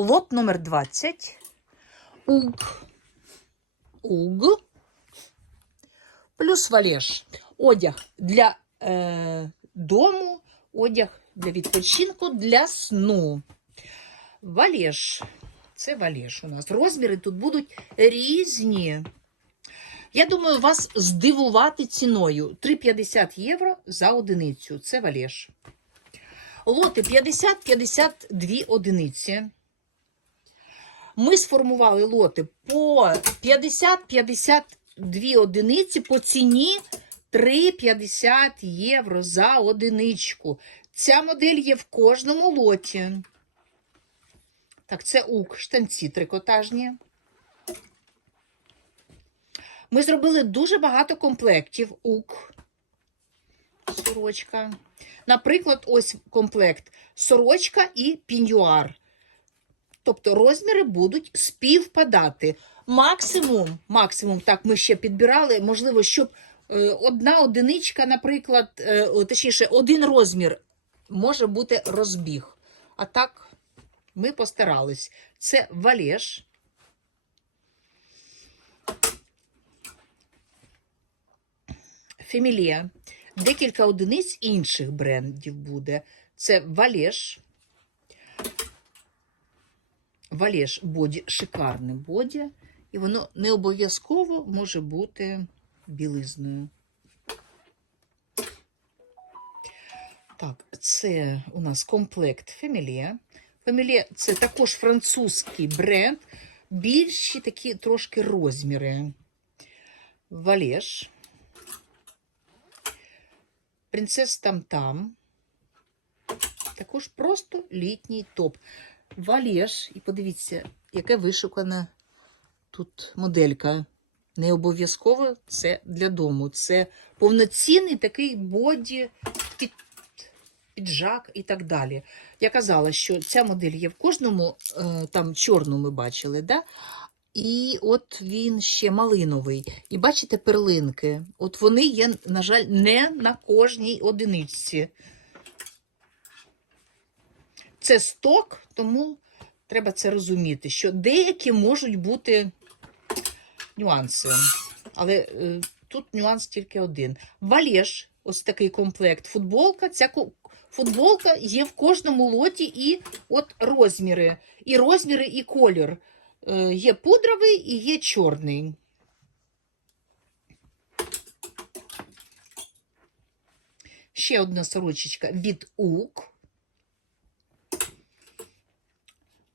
Лот номер 20. Уг. Уг. Плюс валеж. Одяг для е, дому, одяг для відпочинку, для сну. Валеж. Це валеж у нас. Розміри тут будуть різні. Я думаю, вас здивувати ціною 3,50 євро за одиницю. Це валеж. Лоти 50-52 одиниці. Ми сформували лоти по 50-52 одиниці по ціні 3,50 євро за одиничку. Ця модель є в кожному лоті. Так, це ук, штанці трикотажні. Ми зробили дуже багато комплектів ук. Сорочка. Наприклад, ось комплект сорочка і піньюар. Тобто розміри будуть співпадати. Максимум, максимум, так, ми ще підбирали, можливо, щоб е, одна одиничка, наприклад, е, точніше, один розмір може бути розбіг. А так, ми постарались. Це валеж. Фемілія. Декілька одиниць інших брендів буде. Це валеж. Валеж боді, шикарне боді, і воно не обов'язково може бути білизною. Так, це у нас комплект Фемілія. Фемілія це також французький бренд, більші такі трошки розміри. Валеж. Принцес там-там. Також просто літній топ. Валеж, і подивіться, яка вишукана тут моделька. Не обов'язково це для дому. Це повноцінний такий боді, під, піджак і так далі. Я казала, що ця модель є в кожному, е, там чорну ми бачили, да? І от він ще малиновий. І бачите перлинки. От вони є, на жаль, не на кожній одиничці. Це сток, тому треба це розуміти, що деякі можуть бути нюанси. Але е, тут нюанс тільки один. Валеж, ось такий комплект. Футболка. Ця футболка є в кожному лоті і от розміри. І розміри, і колір. Е, Є пудровий і є чорний. Ще одна сорочечка від УК.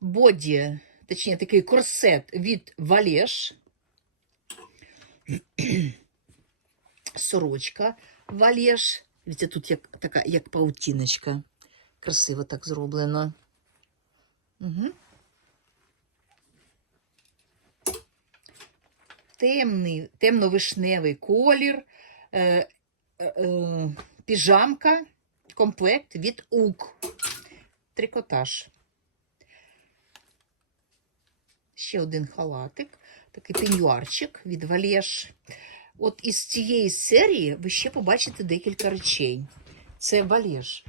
Боді, точніше, такий корсет від Валеш. Сорочка Валеш. Дивіться, тут як, така, як паутіночка. Красиво так зроблено. Угу. Темний, темно-вишневий колір, е, е, е, піжамка, комплект від УК. Трикотаж. Ще один халатик, такий пеньюарчик від Валєш. От із цієї серії ви ще побачите декілька речей. Це Валєш.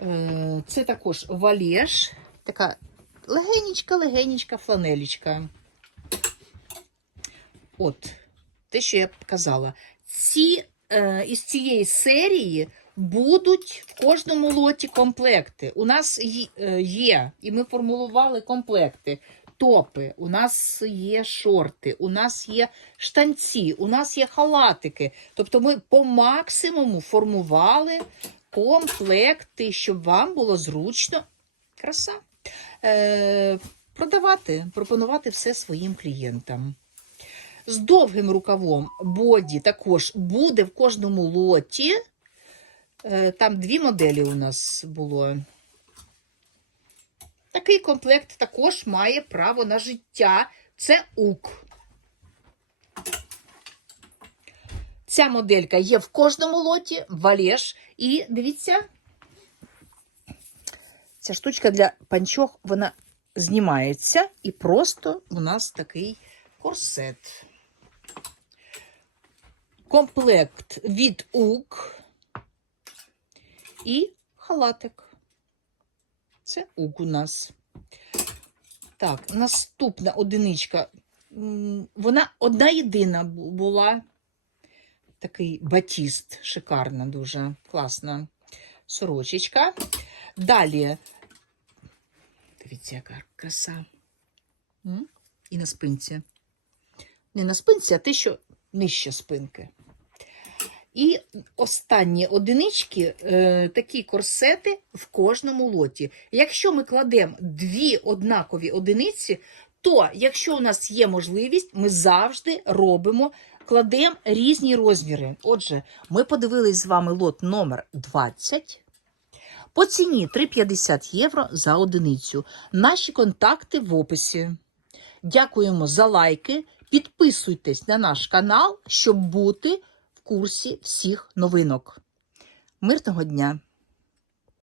Е, Це також Валєш, така легенечка-легенечка фланелічка. От, те, що я казала. Ці, е, із цієї серії будуть в кожному лоті комплекти. У нас е, є, і ми формулували комплекти. Топи, у нас є шорти, у нас є штанці, у нас є халатики. Тобто ми по максимуму формували комплекти, щоб вам було зручно. Краса. Е, продавати, пропонувати все своїм клієнтам. З довгим рукавом боді також буде в кожному лоті. Е, Там дві моделі у нас було. Такий комплект також має право на життя. Це УК. Ця моделька є в кожному лоті, валеж. І дивіться, ця штучка для панчох, вона знімається, і просто у нас такий корсет. Комплект від УК і халатик. Це УК у нас. Так, наступна одиничка. Вона одна єдина була. Такий батіст, шикарна, дуже класна сорочечка. Далі. Дивіться, яка краса. І на спинці. Не на спинці, а те, що нижче спинки. І останні одинички, е, такі корсети в кожному лоті. Якщо ми кладемо дві однакові одиниці, то якщо у нас є можливість, ми завжди робимо, кладемо різні розміри. Отже, ми подивились з вами лот номер 20. По ціні 3,50 євро за одиницю. Наші контакти в описі. Дякуємо за лайки. Підписуйтесь на наш канал, щоб бути курсі всіх новинок. Мирного дня!